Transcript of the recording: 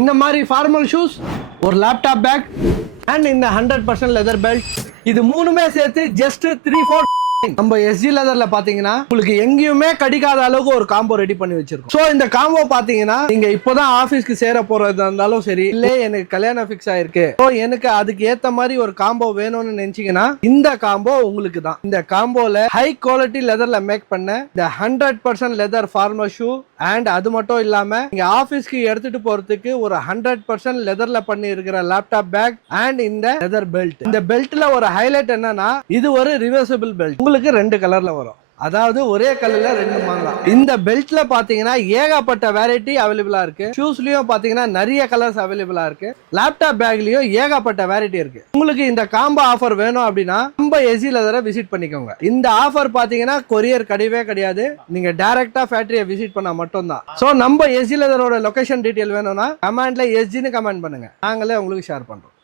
இந்த மாதிரி formal shoes, ஒரு லேப்டாப் பேக் அண்ட் இந்த 100% லெதர் பெல்ட், இது மூணுமே சேர்த்து ஜஸ்ட் 3-4 நம்ம எஸ்ஜி லெதர்ல பாத்தீங்கன்னா உங்களுக்கு எங்கேயுமே கடிக்காத அளவுக்கு ஒரு காம்போ ரெடி பண்ணி வச்சிருக்கோம். சோ இந்த காம்போ பாத்தீங்கன்னா நீங்க இப்போதான் ஆபீஸ்க்கு சேர போறதா இருந்தாலும் சரி, இல்ல எனக்கு கல்யாணம் ஃபிக்ஸ் ஆயிருக்கு, சோ எனக்கு அதுக்கு ஏத்த மாதிரி ஒரு காம்போ வேணும்னு நினைச்சீங்கன்னா இந்த காம்போ உங்களுக்கு தான். இந்த காம்போல ஹை குவாலிட்டி லெதர்ல மேக் பண்ண இந்த 100% லெதர் ஃபார்மல் ஷூ அண்ட் அது மட்டும் இல்லாம நீங்க ஆபீஸ்க்கு எடுத்துட்டு போறதுக்கு ஒரு 100% லெதர்ல பண்ணி இருக்கிற லேப்டாப் பேக் அண்ட் இந்த லெதர் பெல்ட். இந்த பெல்ட்ல ஒரு ஹைலைட் என்னன்னா இது ஒரு ரிவர்சிபிள் பெல்ட். உங்களுக்கு 2 கலர்ல வரும், அதாவது ஒரே கலர்ல 2 வாங்கலாம். இந்த பெல்ட்ல பாத்தீங்கன்னா ஏகப்பட்ட வெரைட்டி அவைலபிளா இருக்கு. ஷூஸ்லயும் பாத்தீங்கன்னா நிறைய கலர்ஸ் அவைலபிளா இருக்கு. லேப்டாப் பேக்லயும் ஏகப்பட்ட வெரைட்டி இருக்கு. உங்களுக்கு இந்த காம்போ ஆஃபர் வேணும் அப்படின்னா நம்ம எஸ்ஜி லெதரை விசிட் பண்ணிக்கோங்க. இந்த ஆஃபர் பாத்தீங்கன்னா கொரியர் கிடையாது, நீங்க டைரக்டா ஃபேக்டரியை விசிட் பண்ணா மட்டும் தான். சோ நம்ம எஸ்ஜி லெதரோட லொகேஷன் டீடைல் வேணும்னா கமெண்ட்ல எஸ்ஜின்னு கமெண்ட் பண்ணுங்க, நாங்களே உங்களுக்கு ஷேர் பண்றோம்.